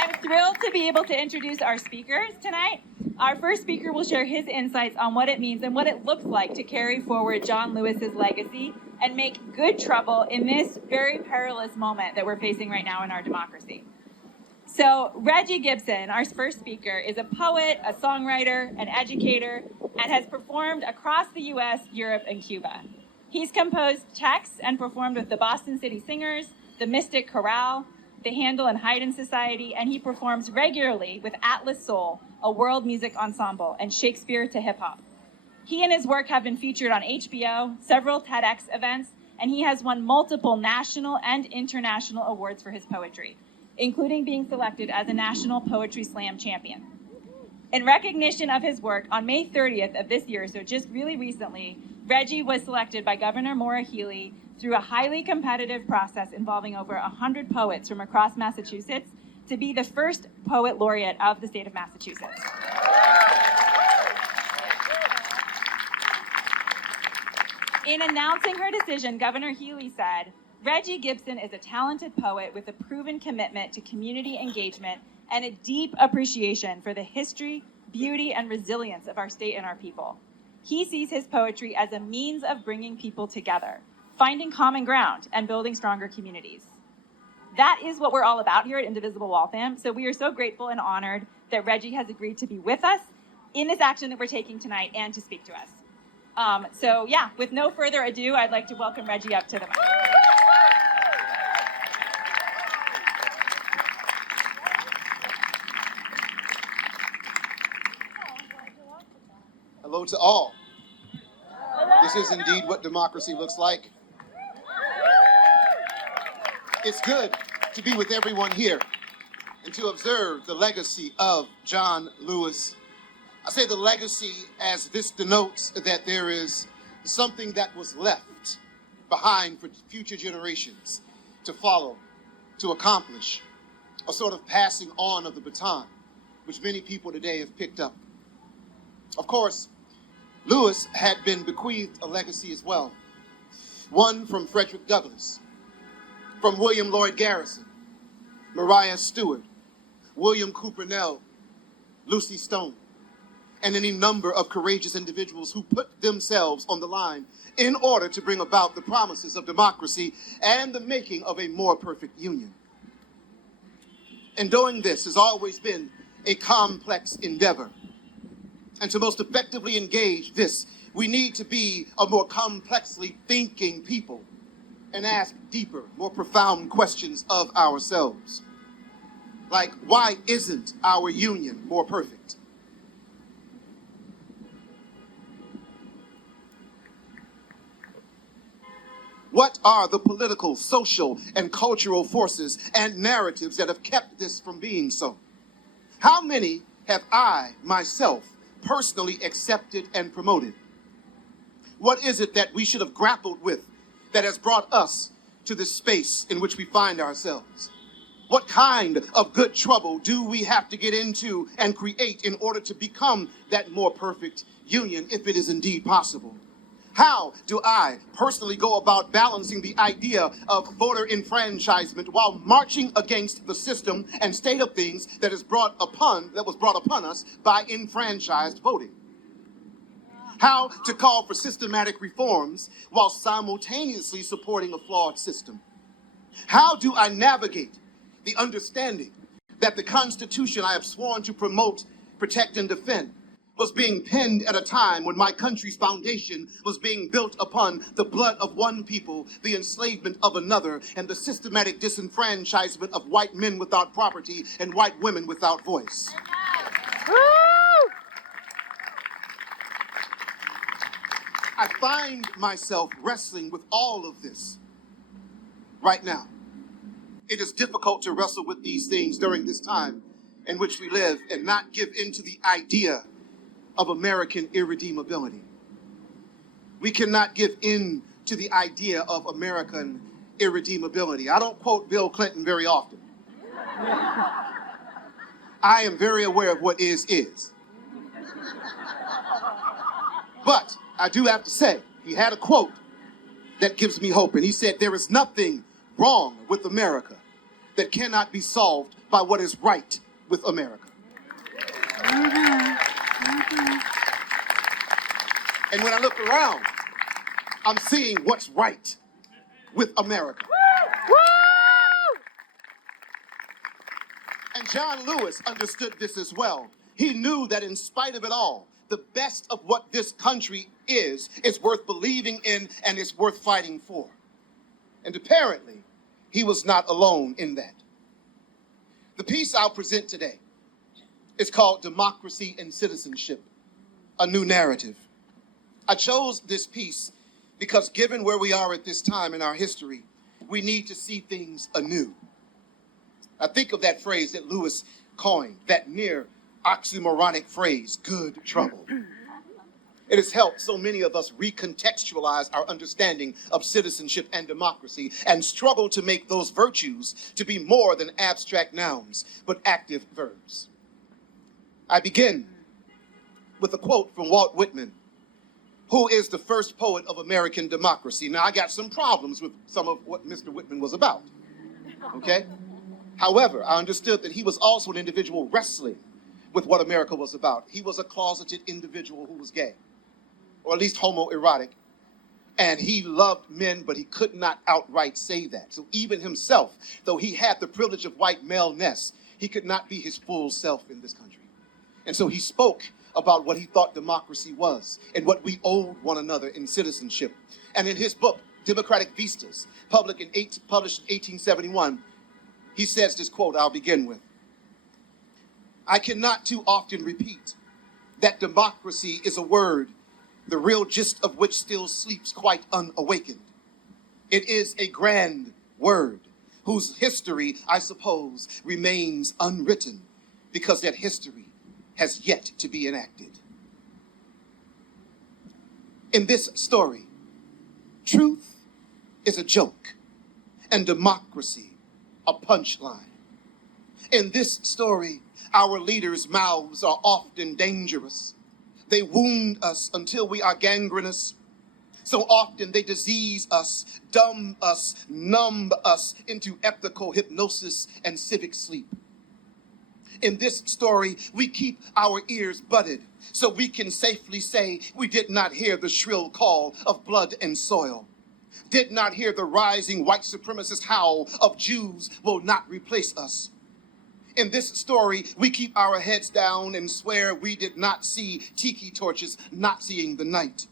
I'm thrilled to be able to introduce our speakers tonight. Our first speaker will share his insights on what it means and what it looks like to carry forward John Lewis's legacy and make good trouble in this very perilous moment that we're facing right now in our democracy. So Regie Gibson, our first speaker, is a poet, a songwriter, an educator, and has performed across the US, Europe, and Cuba. He's composed texts and performed with the Boston City Singers, the Mystic Chorale, the Handel and Haydn Society, and he performs regularly with Atlas Soul, a world music ensemble, and Shakespeare to hip hop. He and his work have been featured on HBO, several TEDx events, and he has won multiple national and international awards for his poetry, including being selected as a National Poetry Slam champion. In recognition of his work, on May 30th of this year, so just really recently, Regie was selected by Governor Maura Healey through a highly competitive process involving over 100 poets from across Massachusetts to be the first poet laureate of the state of Massachusetts. In announcing her decision, Governor Healey said, "Regie Gibson is a talented poet with a proven commitment to community engagement and a deep appreciation for the history, beauty, and resilience of our state and our people. He sees his poetry as a means of bringing people together, finding common ground, and building stronger communities." That is what we're all about here at Indivisible Waltham. So we are so grateful and honored that Regie has agreed to be with us in this action that we're taking tonight and to speak to us. With no further ado, I'd like to welcome Regie up to the mic. Hello to all. This is indeed what democracy looks like. It's good to be with everyone here and to observe the legacy of John Lewis. I say the legacy as this denotes that there is something that was left behind for future generations to follow, to accomplish, a sort of passing on of the baton, which many people today have picked up. Of course, Lewis had been bequeathed a legacy as well, one from Frederick Douglass, from William Lloyd Garrison, Maria Stewart, William Cooper Nell, Lucy Stone, and any number of courageous individuals who put themselves on the line in order to bring about the promises of democracy and the making of a more perfect union. And doing this has always been a complex endeavor. And to most effectively engage this, we need to be a more complexly thinking people and ask deeper, more profound questions of ourselves. Like, why isn't our union more perfect? What are the political, social, and cultural forces and narratives that have kept this from being so? How many have I, myself, personally accepted and promoted? What is it that we should have grappled with that has brought us to this space in which we find ourselves? What kind of good trouble do we have to get into and create in order to become that more perfect union, if it is indeed possible? How do I personally go about balancing the idea of voter enfranchisement while marching against the system and state of things that was brought upon us by enfranchised voting? How to call for systematic reforms while simultaneously supporting a flawed system? How do I navigate the understanding that the Constitution I have sworn to promote, protect, and defend was being penned at a time when my country's foundation was being built upon the blood of one people, the enslavement of another, and the systematic disenfranchisement of white men without property and white women without voice? I find myself wrestling with all of this right now. It is difficult to wrestle with these things during this time in which we live and not give into the idea of American irredeemability. We cannot give in to the idea of American irredeemability. I don't quote Bill Clinton very often. I am very aware of what is. But I do have to say, he had a quote that gives me hope, and he said, "There is nothing wrong with America that cannot be solved by what is right with America. And when I look around, I'm seeing what's right with America. And John Lewis understood this as well. He knew that in spite of it all, the best of what this country is worth believing in and is worth fighting for. And apparently, he was not alone in that. The piece I'll present today is called Democracy and Citizenship, a New Narrative. I chose this piece because given where we are at this time in our history, we need to see things anew. I think of that phrase that Lewis coined, that near oxymoronic phrase, good trouble. It has helped so many of us recontextualize our understanding of citizenship and democracy and struggle to make those virtues to be more than abstract nouns, but active verbs. I begin with a quote from Walt Whitman, who is the first poet of American democracy. Now, I got some problems with some of what Mr. Whitman was about, okay? However, I understood that he was also an individual wrestling with what America was about. He was a closeted individual who was gay, or at least homoerotic, and he loved men, but he could not outright say that. So even himself, though he had the privilege of white maleness, he could not be his full self in this country. And so he spoke about what he thought democracy was and what we owed one another in citizenship. And in his book, Democratic Vistas, published in 1871, he says this quote I'll begin with. I cannot too often repeat that democracy is a word, the real gist of which still sleeps quite unawakened. It is a grand word whose history, I suppose, remains unwritten because that history has yet to be enacted. In this story, truth is a joke and democracy a punchline. In this story, our leaders' mouths are often dangerous. They wound us until we are gangrenous. So often they disease us, dumb us, numb us into ethical hypnosis and civic sleep. In this story, we keep our ears budded so we can safely say we did not hear the shrill call of blood and soil, did not hear the rising white supremacist howl of Jews will not replace us. In this story, we keep our heads down and swear we did not see tiki torches Naziing the night,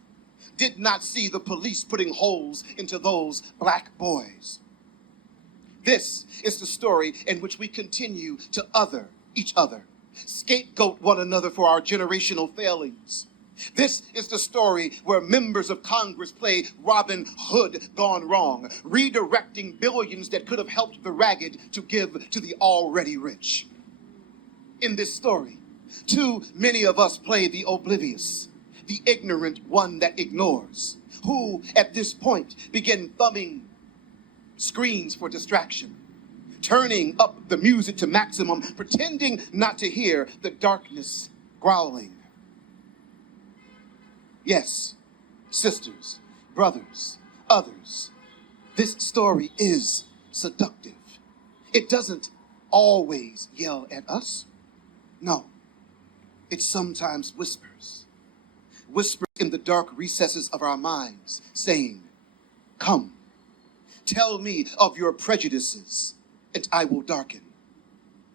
did not see the police putting holes into those black boys. This is the story in which we continue to other each other, scapegoat one another for our generational failings. This is the story where members of Congress play Robin Hood gone wrong, redirecting billions that could have helped the ragged to give to the already rich. In this story, too many of us play the oblivious, the ignorant one that ignores, who at this point begin thumbing screens for distraction, turning up the music to maximum, pretending not to hear the darkness growling. Yes, sisters, brothers, others, this story is seductive. It doesn't always yell at us. No, it sometimes whispers in the dark recesses of our minds, saying, come, tell me of your prejudices, and I will darken.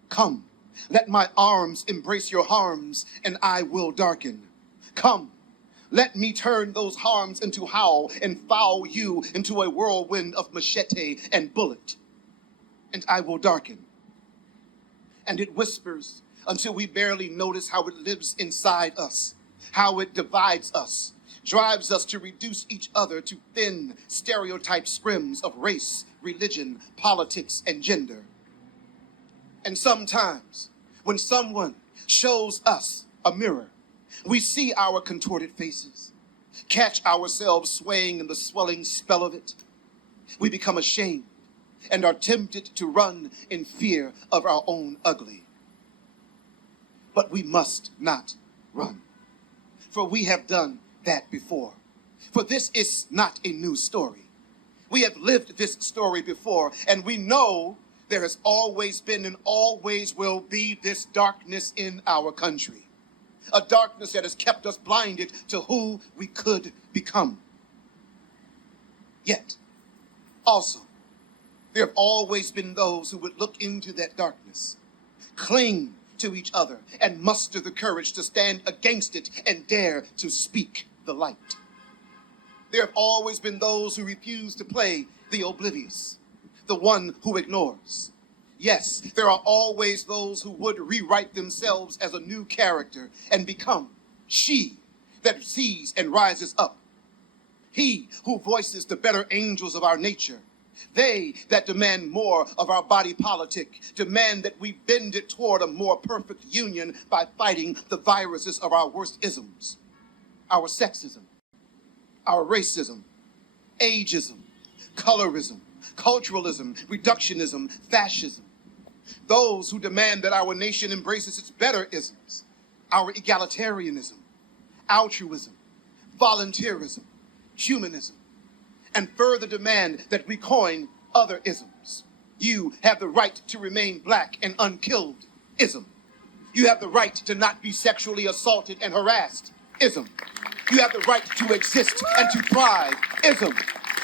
Come, let my arms embrace your harms, and I will darken. Come, let me turn those harms into howl and foul you into a whirlwind of machete and bullet, and I will darken. And it whispers until we barely notice how it lives inside us, how it divides us, drives us to reduce each other to thin, stereotyped scrims of race, religion, politics, and gender. And sometimes, when someone shows us a mirror, we see our contorted faces, catch ourselves swaying in the swelling spell of it. We become ashamed and are tempted to run in fear of our own ugly. But we must not run, for we have done that before. For this is not a new story. We have lived this story before, and we know There has always been and always will be this darkness in our country. A darkness that has kept us blinded to who we could become. Yet, also, there have always been those who would look into that darkness, cling to each other, and muster the courage to stand against it and dare to speak the light. There have always been those who refuse to play the oblivious, the one who ignores. Yes, there are always those who would rewrite themselves as a new character and become she that sees and rises up. He who voices the better angels of our nature. They that demand more of our body politic, demand that we bend it toward a more perfect union by fighting the viruses of our worst isms. Our sexism, our racism, ageism, colorism, culturalism, reductionism, fascism. Those who demand that our nation embraces its better isms, our egalitarianism, altruism, volunteerism, humanism, and further demand that we coin other isms. You have the right to remain black and unkilled, ism. You have the right to not be sexually assaulted and harassed, ism. You have the right to exist and to thrive, ism.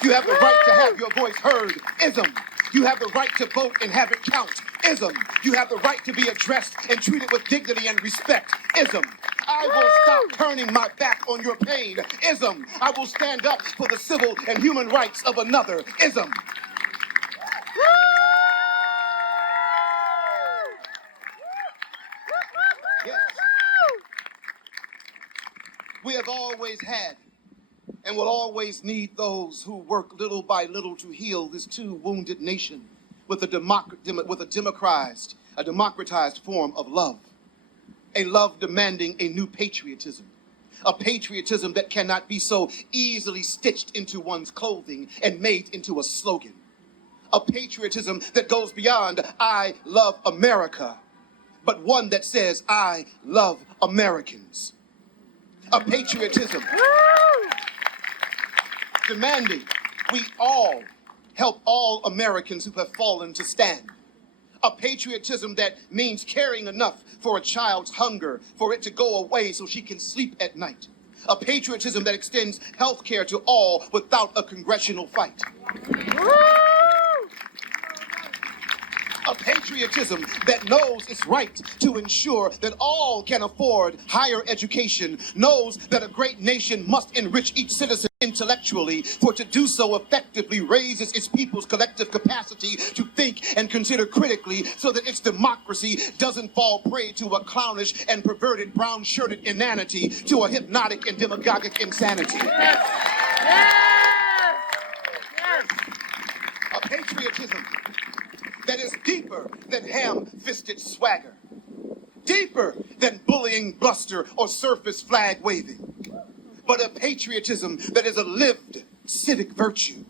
You have the right to have your voice heard, ism. You have the right to vote and have it count, ism. You have the right to be addressed and treated with dignity and respect, ism. I will stop turning my back on your pain, ism. I will stand up for the civil and human rights of another, ism. Yes. We have always had and will always need those who work little by little to heal this too wounded nation with a democratized form of love. A love demanding a new patriotism. A patriotism that cannot be so easily stitched into one's clothing and made into a slogan. A patriotism that goes beyond I love America, but one that says I love Americans. A patriotism demanding we all help all Americans who have fallen to stand. A patriotism that means caring enough for a child's hunger, for it to go away so she can sleep at night. A patriotism that extends health care to all without a congressional fight. A patriotism that knows it's right to ensure that all can afford higher education, knows that a great nation must enrich each citizen intellectually, for to do so effectively raises its people's collective capacity to think and consider critically so that its democracy doesn't fall prey to a clownish and perverted brown-shirted inanity, to a hypnotic and demagogic insanity. A patriotism that is deeper than ham-fisted swagger, deeper than bullying bluster or surface flag waving, but a patriotism that is a lived civic virtue,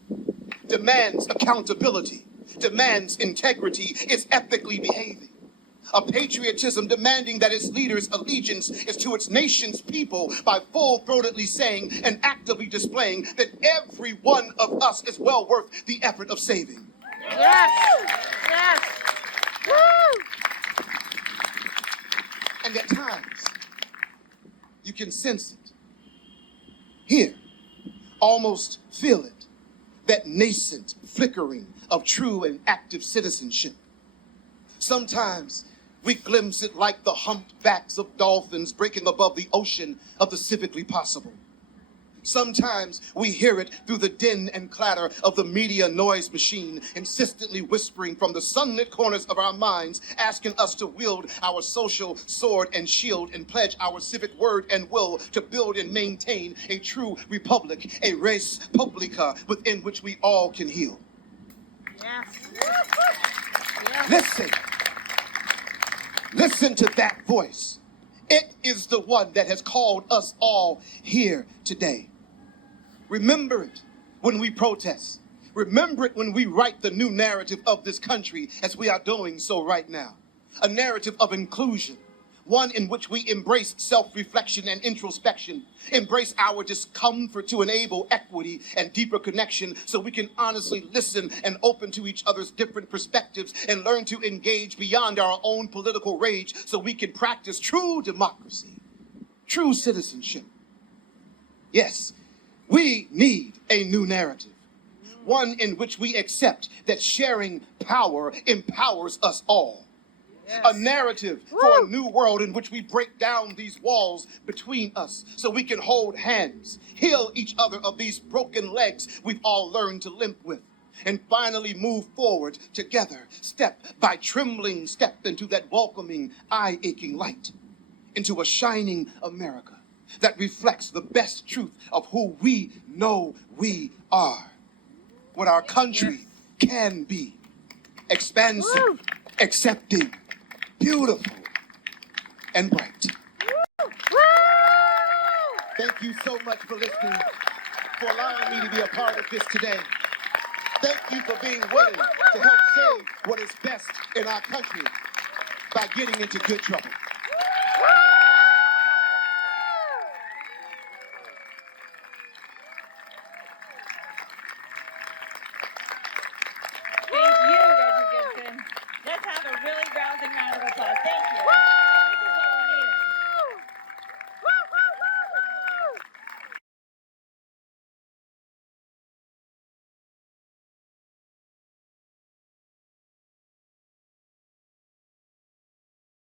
demands accountability, demands integrity, is ethically behaving. A patriotism demanding that its leader's allegiance is to its nation's people by full-throatedly saying and actively displaying that every one of us is well worth the effort of saving. Yes! Yes! Woo! And at times, you can sense it, hear, almost feel it, that nascent flickering of true and active citizenship. Sometimes we glimpse it like the humped backs of dolphins breaking above the ocean of the civically possible. Sometimes we hear it through the din and clatter of the media noise machine, insistently whispering from the sunlit corners of our minds, asking us to wield our social sword and shield and pledge our civic word and will to build and maintain a true republic, a res publica within which we all can heal. Yes. Listen. Listen to that voice. It is the one that has called us all here today. Remember it when we protest. Remember it when we write the new narrative of this country as we are doing so right now. A narrative of inclusion, one in which we embrace self-reflection and introspection, embrace our discomfort to enable equity and deeper connection so we can honestly listen and open to each other's different perspectives and learn to engage beyond our own political rage so we can practice true democracy, true citizenship. Yes, we need a new narrative, one in which we accept that sharing power empowers us all. Yes. A narrative for a new world in which we break down these walls between us so we can hold hands, heal each other of these broken legs we've all learned to limp with, and finally move forward together, step by trembling step into that welcoming, eye-aching light, into a shining America that reflects the best truth of who we know we are, what our country can be: expansive, accepting, beautiful, and bright. Thank you so much for listening, for allowing me to be a part of this today. Thank you for being willing to help save what is best in our country by getting into good trouble.